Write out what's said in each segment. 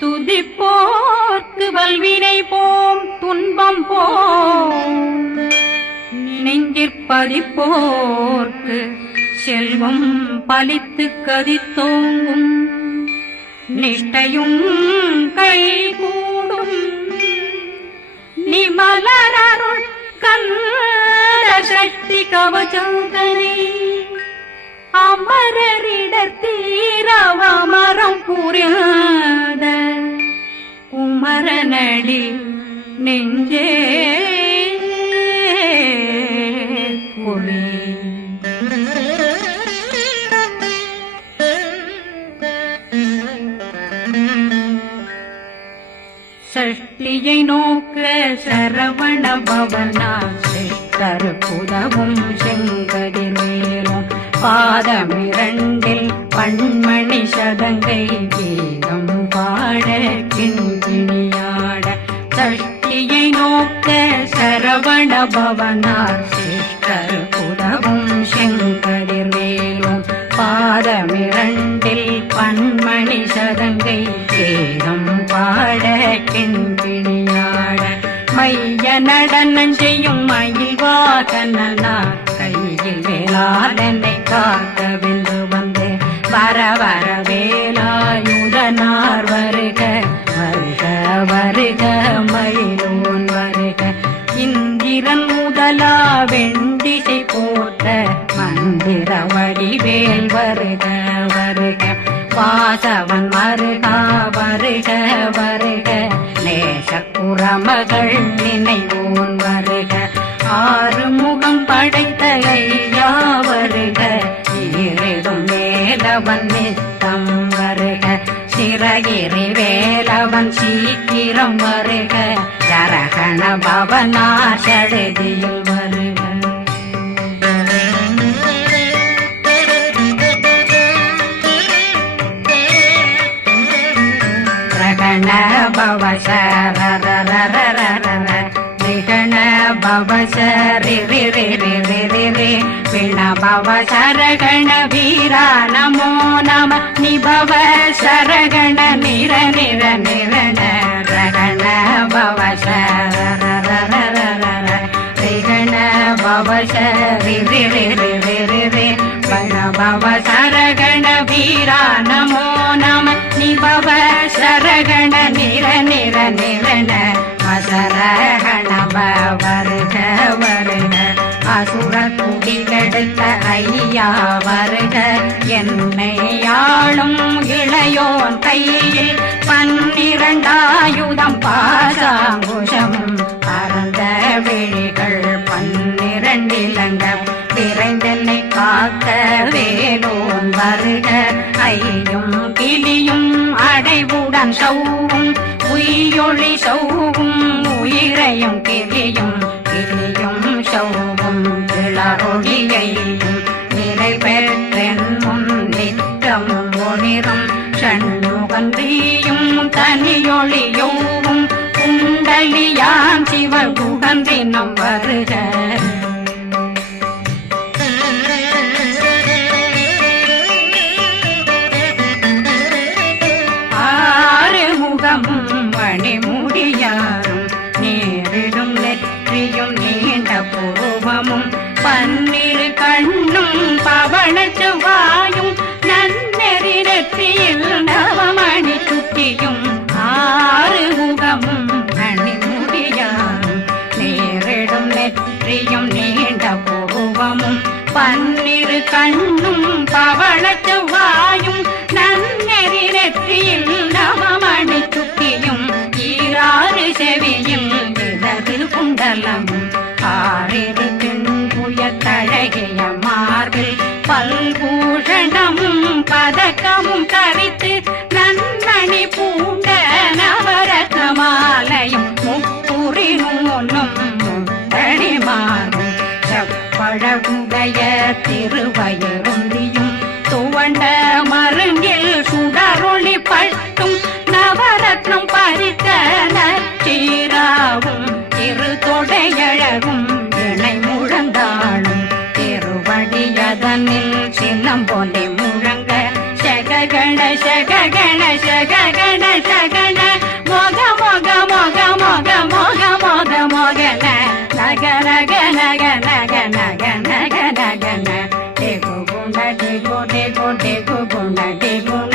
துதிப்போர்க்கு வல்வினை போம் துன்பம் போம் நெஞ்சிற்பதிப்போர்க்கு செல்வம் பலித்து கதித்தோங்கும் நிஷ்டையும் கைகூடும் நிமலரருள் கந்த சக்தி கவச்சந்தனை அமரரிடத்தீரவமரம் புரியாத குமரனடி நெஞ்சே கொளி சஷ்டியை நோக்க சரவண பவனா சிஷ்டர் புதவும் செங்கதிர்வேலும் பாதமிரண்டில் பண்மணி சதங்கை கீதம் பாட கிண்கிணியாட சஷ்டியை நோக்க சரவண பவனார் சிஷ்டர் புதவும் செங்கதிர்வேலும் பாதமிரண்டில் பண்மணி சதங்கை கீதம் பாட கிண்கிணியாட மைய நடனம் செய்யும் மயில் வாகனார் கையில் வேளாளனை காக்க வென்று வந்து வர வர வேலாயுதனார் வருக வருக வருக மயிலோன் வருக இந்திரன் முதலா வெண்டிசை போட்ட மந்திர வடிவேல் வருக வருக வாசவன் வருகா வருக வருக நேசக்குறமகள் நினைவோன் வருக ஆறுமுகம் படைத்த ஐயா வருக ஈரிடும் வேலவன் நித்தம் வருக சிறகிரி வேலவன் சீக்கிரம் வருக ஜரகண பவனா சடுதியில் வருக விகண பவசரி விண பவ சரகண வீரா நமோ நம நிபவ சரகண நிர நிர நிரண ரகண பவசரண பவசரி பண பவ சரகண வீரா நமோ நம நிபவ சரகண நிர நிர நிரண அசரகண வருக வருக அசுர குடிலெடுத்த ஐயா வருக என்னை ஆளும் இளையோன் கையில் 12 பாசாங்குஷமும் பரந்த விழிகள் 12 இலங்கம் விரைந்தென்னை காக்க வேலோன் வருக ஐயும் கிளியும் அடைவுடன் சௌவும் உயிரொளி சௌவும் உயிரையும் கிளியும் கிளியும் சௌவும் இளரொளியையும் நிறைவேற்றென் முன் நித்தம் ஒளிரும் சண்முகந்தியும் தனியொளியோவும் குண்டலியான் சிவகுகந்தினம் வருக மணிமுடியாரும் நேரிடும் நெற்றியும் நீண்ட பூர்வமும் 12 கண்ணும் பவள செவ்வாயும் நன்னெறி நெற்றியில் நவமணி சுட்டியும் 6 முகமும் மணிமுடியாரும் நேரிடும் நெற்றியும் நீண்ட பூர்வமும் 12 கண்ணும் பவள செவ்வாயும் நன்னெறி நெற்றியில் நவமணி சுட்டியும் 6 செவியும் இடது குண்டலமும் 6 தின்புயத்தழகிய மார்பில் பல்பூஷணமும் பதக்கமும் தரித்து நன்மணி பூண்ட நவரத்ன மாலையும் முப்புரி நூலும் முத்தணிமாரும் செப்பழகுடைய திருவயருந்தியும் துவண்ட மருங்கில் சுடரொளி பட்டும் நவரத்னம் பறித்த நச்சீராவும் திருத்தொடையழகும் இணை முழந்தாளும் திருவடியதனில் சின்னம் போலே முழங்க சககண சககண சககண சகண நக நக நக நக நக நக ந டேகு குண டேகு டேகு டேகு குண டேகு ந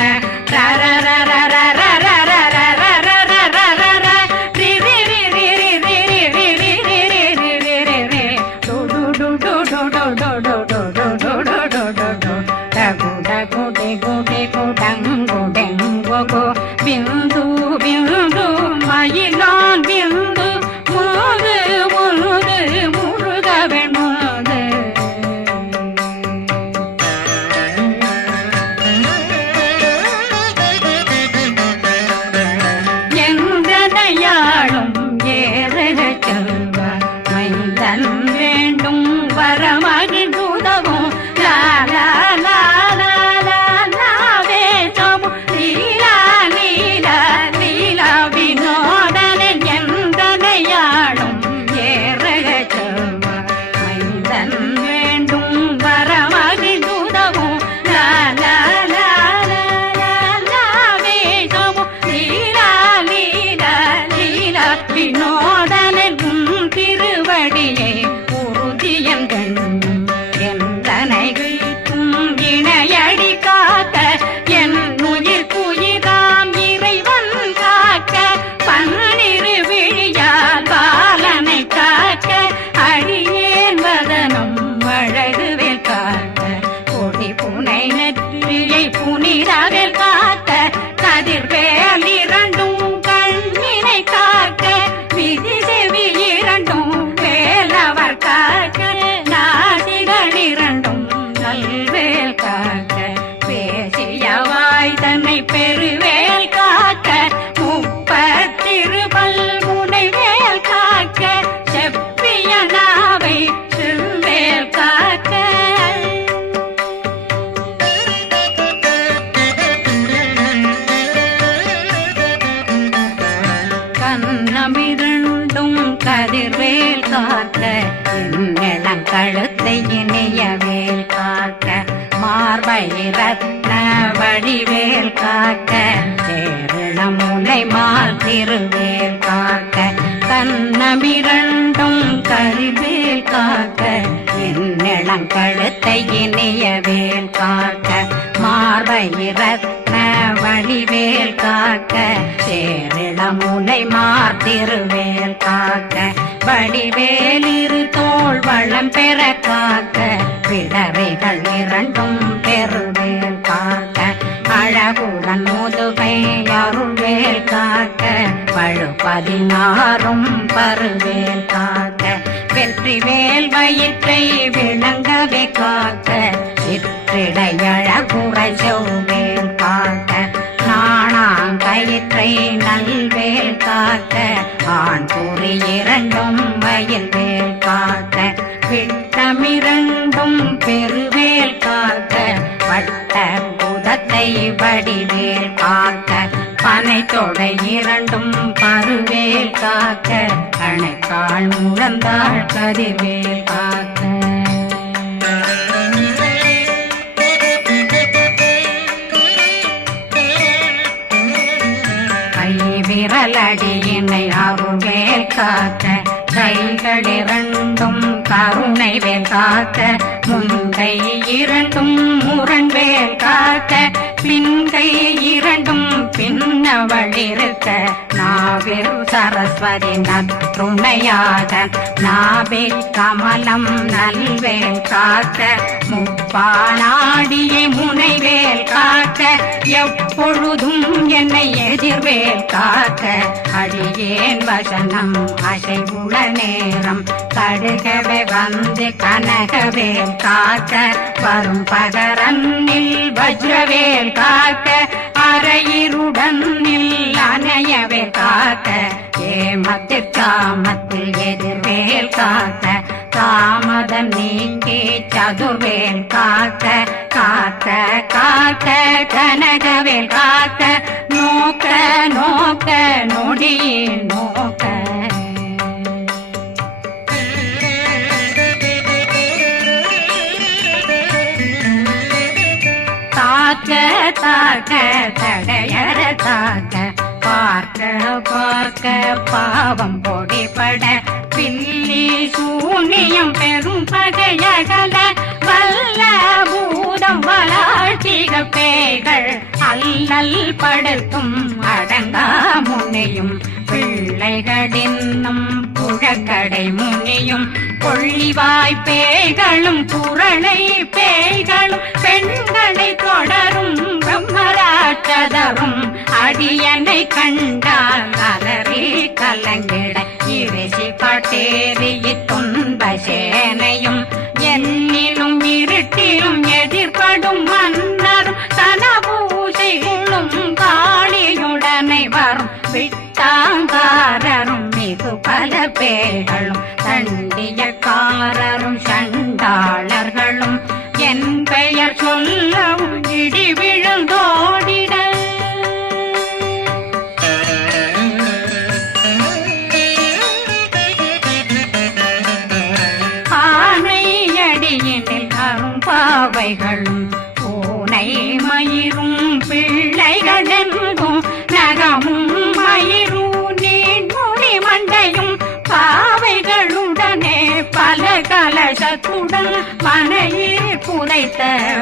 ர ர ர ர ர ர ர ர ர ர ர ர ர ர ர ரி ரி ரி ரி ரி ரி ரி ரி ரி ரி ரி ரி ரி ரி ரி டு டு டு டு டு டு டு டு டு டு டு டு டு டு டு டகு டகு டேகு டேகு டங்கு டெங்கு கு பிந்து பிந்து மயிலான் பிந்து முது முது முருகவன் முது எந்தனையாளும் ஏறுக செல்வ மைந்தன் வேண்டும் வரமகிழ்ந்துதவும் லா லா லா லா லா லா வேஷமும் லீலா லீலா லீலா வினோதனன் எந்தனையாளும் ஏறுக செல்வ மைந்தன் வேண்டும் வரமகிழ்ந்துதவும் லா லா லா லா லா லா வேஷமும் லீலா லீலா லீலா வினோதனன் உன் திருவடியை உறுதியந்தன் எந்தனைகளுக்கும் இணையடி காக்க என் உயிர் குயிராம் இறைவன் காக்க பன்னிரு விழியால் பாலனை காக்க அடியேன் வதனம் அழகுவேல் காக்க கொடி புனை நெற்றியை புனிதவேல் காக்க கதிர்வேல் இரண்டும் கண்ணினை காக்க விதி செவி இரண்டும் வேலவர் காக்க நாசிகள் இரண்டும் நல்வேல் காக்க பேசிய வாய் தன்னை பெருவேல் காக்க முப்பத்திருபல் முனைவேல் காக்க செப்பிய நாவை செவ்வேல் காக்க கண்ணமிரண்டும் கதிர்வேல் காக்க என் கழுத்தை இணையவேல் காக்க மார்பை ரத்ன வடிவேல் காக்க சேரண முனை மால் திருவேல் காக்க கண்ணமிரண்டும் கதிர்வேல் காக்க என் கழுத்தை இணையவேல் காக்க மார்பை ரத்ன வடிவேல் காக்க சேரிட முனை மார்த்திருவேல் காக்க வடிவேல் இரு தோள் வளம் பெற காக்க பிடரைகள் இரண்டும் பெருவேல் காக்க அழகுடன் முதுகை அருள்வேல் காக்க பழு 16 பருவேல் காக்க வெற்றி வேல் வயிற்றை விளங்கவே காக்க சிற்றிடையழகுறை செவ்வேல் காக்க நாணாங்கயிற்றை நல்வேல் காக்க ஆண் குறி இரண்டும் மயில்வேல் காக்க விட்டமிரண்டும் பெருவேல் காக்க வட்ட புதத்தை வடிவேல் காக்க பனை தொடை இரண்டும் பருவேல் காக்க கணைக்கால் முழந்தாள் கதிர்வேல் காக்க விரலடியினை அருள்வேல் காக்க கைகள் இரண்டும் கருணை வேல் காக்க முன்கை இரண்டும் முரண்வேல் காக்க பின்கை இரண்டும் பின்னவளிருக்க நாவில் சரஸ்வதி நற்றுணையாக நாவே கமலம் நல்வேல் காக்க முப்பானாடியை முனைவேல் காக்க எப்பொழுதும் என்னை எதிர்வேல் காக்க அடியேன் வசனம் அசைவுள நேரம் கடுகவே வந்து கனகவேல் காக்க வரும் பகரன்னில் வஜ்ரவேல் காக்க அரையிருடன் அணையவேல் காக்க ஏமத்தில் காமத்தில் எதிர்வேல் காக்க தாமதம் நீங்கி சதுர்வேல் காக்க காக்க காக்க கனகவேல் காக்க நோக்க நோக்க நொடியில் நோக்க தாக்க தாக்க தடையற தாக்க பார்க்க பார்க்க பாவம் பொடிபட பில்லி சூனியம் பெரும் பகையகல வல்ல பூதம் வளாழ்த்திக பேய்கள் அல்லல் படுத்தும் அடங்கா முனையும் பிள்ளைகளின்னும் புழக்கடை முனியும் கொள்ளிவாய் பேய்களும் குரளை பேய்களும் பெண்களை தொடரும் பிரம்மராட்சதரும் அடியனை கண்டால் அலறி கலங்கிட இறைசி பட்டேறிய துன்ப சேனையும் என்னிலும் இருட்டிலும் எதிர்படும் மன்னரும் தனபூசைகளும் காளியுடனை வரும் விட்டாங்காரரும் மிகு பல பேர்களும் தண்டியக்காரரும் சண்டாளர்களும் என் பெயர் சொல்லவும் இடி விழுந்தோடிட ஆனையடியினில் அரும்பாவைகளும் பூனை மயிரும் பிள்ளைகளெங்கும் நகமும் மயிரும் நீண்முடி மண்டையும் பாவைகளுடனே பல கலசத்துடன் மனையில் புதைத்த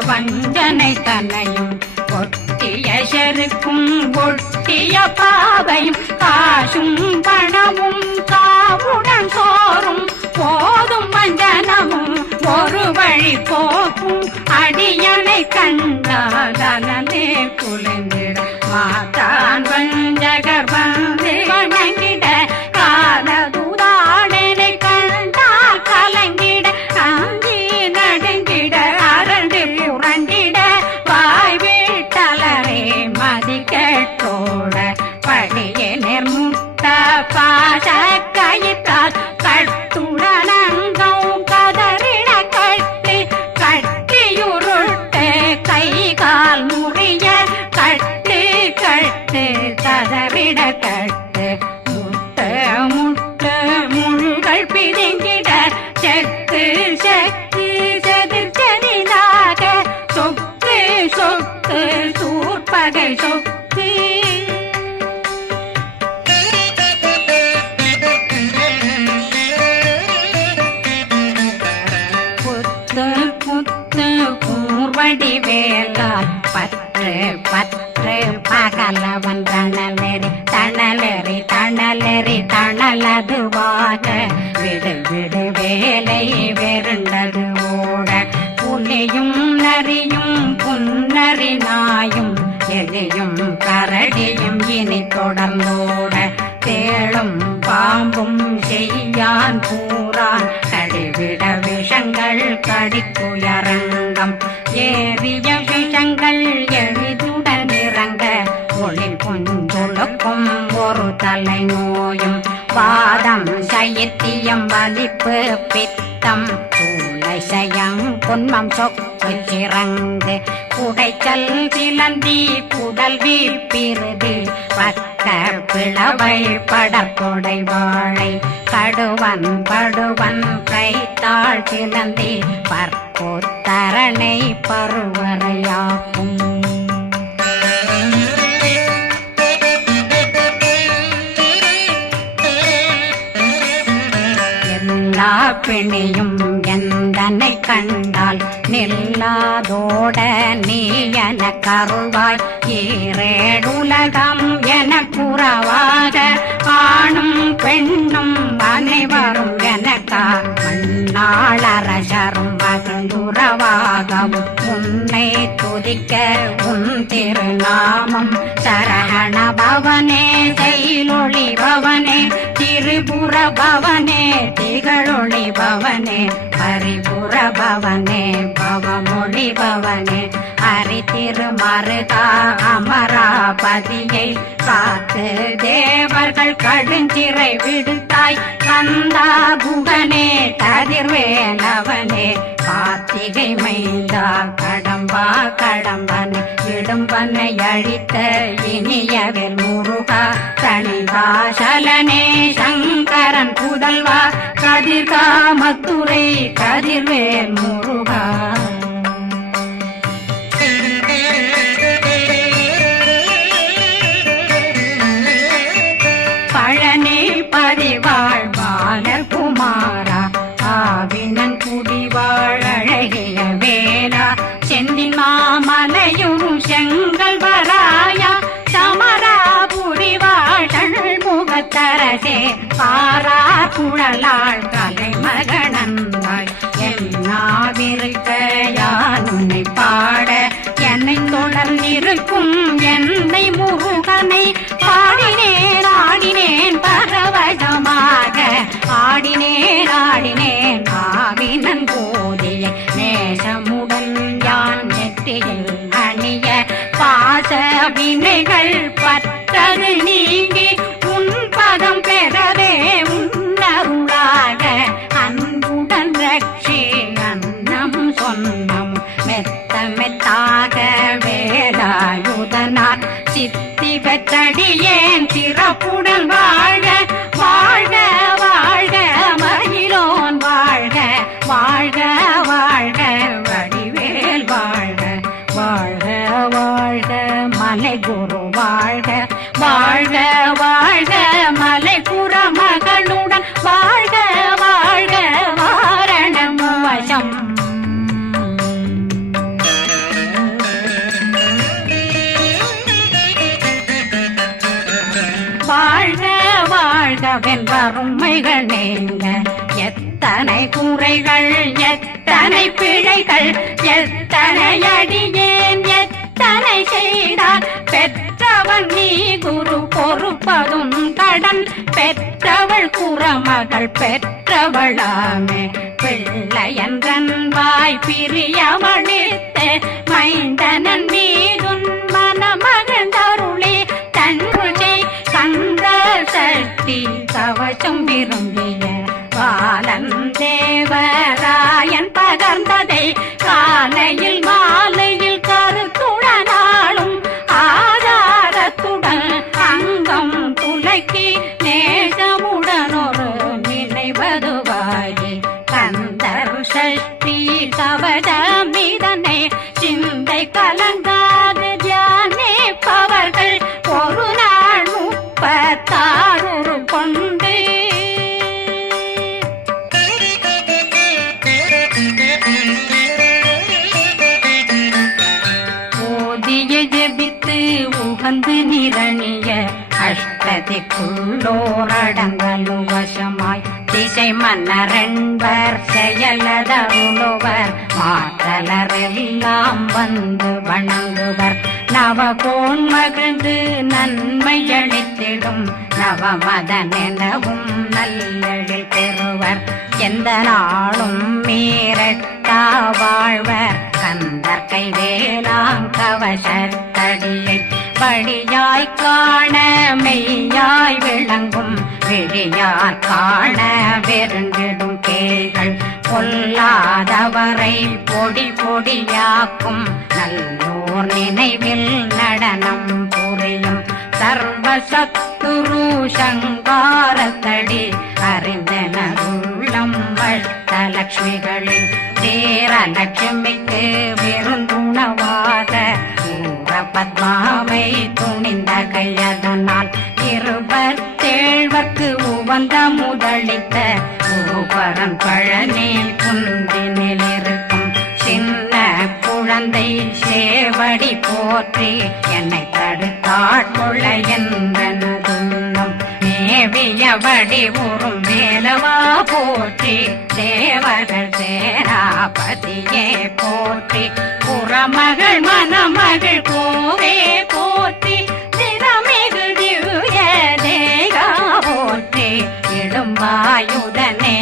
வஞ்சனை தன்னையும் ஒட்டிய செருக்கும் ஒட்டிய பாவையும் காசும் பணமும் காவுடன் சோறும் போதும் வஞ்சனமும் ஒரு வழி போக்கும் அடியனை கண்டாலே குலைந்திட மாத்தான் வஞ்சகர் வந்து வணங்கிட காலதுதாடனை கண்டால் கலங்கிட அஞ்சி நடுங்கிட அரண்டு புரண்டிட வாய் வீட்டலரே மதி கேட்டோட படியே நிர்முட்ட பாச கயிற்றால் கட்டுடனங்கும் கதறிட கட்டி கட்டியுருட்டு கை கால் முறிய கட்டு கட்டு கதறிட கட்டு முட்டு முட்டு முள்கள் பிதுங்கிட செக்கு செக்கு செதிர் செதிலாக சொக்கு சொக்கு சூர்பகை சொக்கு கூர்வடி வேலால் பற்று பற்று பகலவன் தணலெறி தணலெறி தணலெறி தணலதுவாக விடு விடு வேலை வெருண்டது ஓட புலியும் நரியும் புன்னரி நாயும் எலியும் கரடியும் இனி தொடர்ந்தோட தேளும் பாம்பும் செய்யான் பூரான் கடிவிட விஷங்கள் கடிக்குயரங்கம் ஏறிய விஷங்கள் எளிதுடன் இறங்க ஒளி புஞ்சுழுக்கும் ஒரு தலை நோயும் வாதம் சைத்தியம் வலிப்பு பித்தம் சயம் பொன்மம் சொக்கு சிறங்கு குடைச்சல் சிலந்தி குடல் வீப்பிருது பக்க பிளவை படற்கொடை வாழை கடுவன் படுவன் கைத்தாள் சிலந்தி பற்போத்தரணை பருவரையாக்கும் எல்லா பிணியும் எந்தனை கண்டால் நில்லாதோட நீ என கருள்வாய் ஈரேடுலகம் என குறவாக ஆணும் பெண்ணும் அனைவரும் எனக்கா மண்ணாளரசரும் மகிழ்ந்துறவாகவும் உன்னை துதிக்க உன் திருநாமம் சரகண பவனே செயலொளி பவனே திரிபுர பவனே திகழொளி பவனே பரிபுர பவனே பவமொழி பவனே ஹரி திருமருகா அமராபதியை காத்து தேவர்கள் கடுஞ்சிறை விடுத்தாய் கந்தா குகனே கதிர்வேலவனே கார்த்திகை மைந்தா கடம்பா கடம்பனை இடும்பனை அழித்த இனியவில் முருகா தனிதாசலனே சங்கரன் புதல்வா கதிர்காமத்துரை கதிர்வேல் முருகா செங்கல் வராயா சமராபுரி வாழல் முகத்தரசே பாரா குழலாள் கலைமகனந்தாய் என்னாவிருக்க யான் உன்னை பாட என்னை தொடர்ந்திருக்கும் என்னை முருகனை பாடினேன் ஆடினேன் பரவசமாக ஆடினேன் ஆடினேன் ஆவினன் போதிய நேசமுடன் யான் நெற்றியில் அணிய பாச வினைகள் பற்றது நீங்கி உன் பதம் பெறவே உன்னருளாக அன்புடன் ரட்சி அன்னம் சொன்னம் மெத்த மெத்தாக வேலாயுதனார் சித்தி பெற்றடியேன் சிறப்புடன் வாழ்க வாழ்க வாழ்க மயிலோன் வாழ்க வாழ்க வாழ்க வடிவேல் வாழ்க வாழ்க வாழ்க மலை குரு வாழ்க வாழ்க வாழ்க மலை புறமகளுடன் வாழ்க வாழ்க வாரணம் வசம் வாழ்க வாழ்க வென்றருமைகள் நீங்க எத்தனை குறைகள் எத்தனை பிழைகள் எத்தனை அடியேன் எத்தனை செய்தார் பெற்றவன் நீ குரு பொறுப்பதும் கடன் பெற்றவள் குறமகள் பெற்றவளாமே பிள்ளையன்றன் வாய் பிரியமளித்து மைந்தனன் மீதுன் மனமகந்தருளே தன்னுளே கந்த சக்தி கவசம் விரும்பிய பாலன் தேவராயன் பகர்ந்ததை காலையில் மாலையில் கருத்துடனாலும் ஆதாரத்துடன் அங்கம் துலக்கி நேசமுடன் ஒரு நினைவதுவாகி கந்தர் சஷ்டி கவசமிதனை சிந்தை கலங்காது தியானிப்பவர்கள் ஒரு நாள் 36 கொண்டு ஓதிய ஜெபித்து உகந்து நிரணிய அஷ்டதிக்குள்ளோரடங்கலும் வசமாய் திசை மன்னரென்பர் செயலதருளுவர் மாற்றலரெல்லாம் வந்து வணங்குவர் நவகோன் மகிழ்ந்து நன்மையளித்திடும் நவமதனெனவும் நல்லெழில் பெறுவர் எந்த நாளும் மீறட்டா வாழ்வர் கந்தர் கைவேலாங் கவசத்தடியை படியாய் காண மெய்யாய் விளங்கும் விழியார் காண வெறுங்கிடும் கேள்கள் பொல்லாதவரை பொடி பொடியாக்கும் நல்லோர் நினைவில் நடனம் புரியும் சர்வசத்துரு சங்காரத்தடி அறிந்தனருள்ளம் வட்டலட்சுமிகளில் தேரலட்சுமிக்கு விருந்துணவாத பத்மாவை துணிந்த கையதனால் 27 உவந்த முதலித்த ஊபரன் பழனி குந்தினில் இருக்கும் சின்ன குழந்தை சேவடி போற்றி என்னை தடுத்தாட்கொள்ள என்பனதுள்ளம் மேவியபடி உறும் வேலவா போற்றி தேவர்கள் சேராபதியே போற்றி புறமகள் மணமகள் கோவே போற்றி திறமிகு திவ்ய தேகா போற்றி இடும்பாயுதனே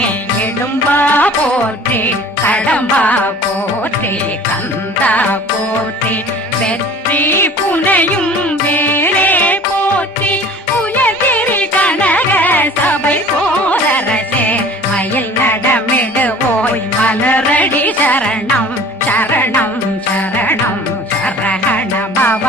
இடும்பா போற்றி கடம்பா போற்றி கந்தா போற்றி வெற்றி புனையும் வேலே போற்றி உயர்திரி கனக சபை போரரசே மயில் நடமிடுவோய் மலரடி சரணம் சரணம் சரணம் சரகண பவ